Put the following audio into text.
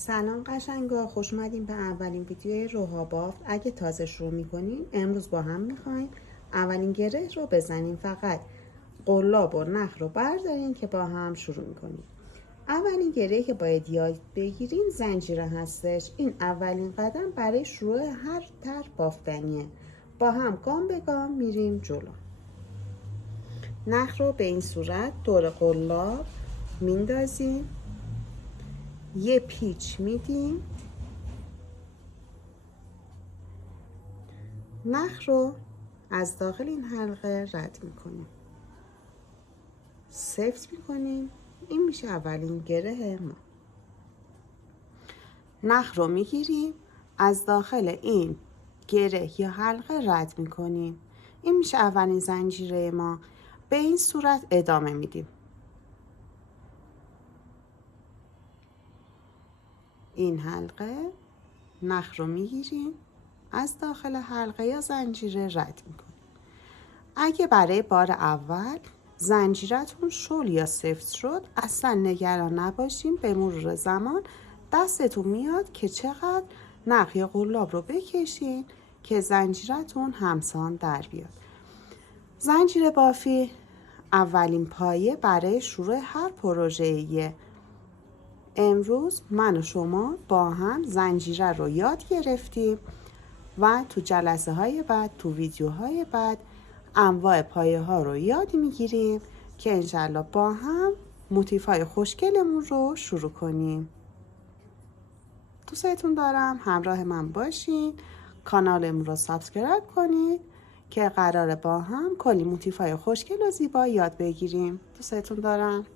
سلام قشنگا، خوش اومدین به اولین ویدیوی روها بافت. اگه تازه شروع میکنین امروز با هم میخوایم اولین گره رو بزنیم. فقط قلاب و نخ رو بردارین که با هم شروع میکنیم. اولین گره که باید یاد بگیرین زنجیره هستش. این اولین قدم برای شروع هر طرح بافتنیه. با هم گام به گام میریم جلو. نخ رو به این صورت دور قلاب میندازیم، یه پیچ میدیم، نخ رو از داخل این حلقه رد میکنیم، سفت میکنیم. این میشه اولین گره ما. نخ رو میگیریم، از داخل این گره یا حلقه رد میکنیم. این میشه اولین زنجیره ما. به این صورت ادامه میدیم. این حلقه، نخ رو میگیریم، از داخل حلقه یا زنجیره رد میکنیم. اگه برای بار اول زنجیرتون شل یا سفت شد اصلا نگران نباشین. به مرور زمان دستتون میاد که چقدر نخ یا قلاب رو بکشین که زنجیرتون همسان در بیاد. زنجیره بافی اولین پایه برای شروع هر پروژه‌ایه. امروز من و شما با هم زنجیره رو یاد گرفتیم و تو جلسه های بعد، تو ویدیوهای بعد انواع پایه ها رو یاد میگیریم که انشالله با هم موتیف های خوشگلمون رو شروع کنیم. دوستتون دارم، همراه من باشین، کانالمون رو سابسکرایب کنید که قراره با هم کلی موتیف های خوشگل و زیبا یاد بگیریم. دوستتون دارم.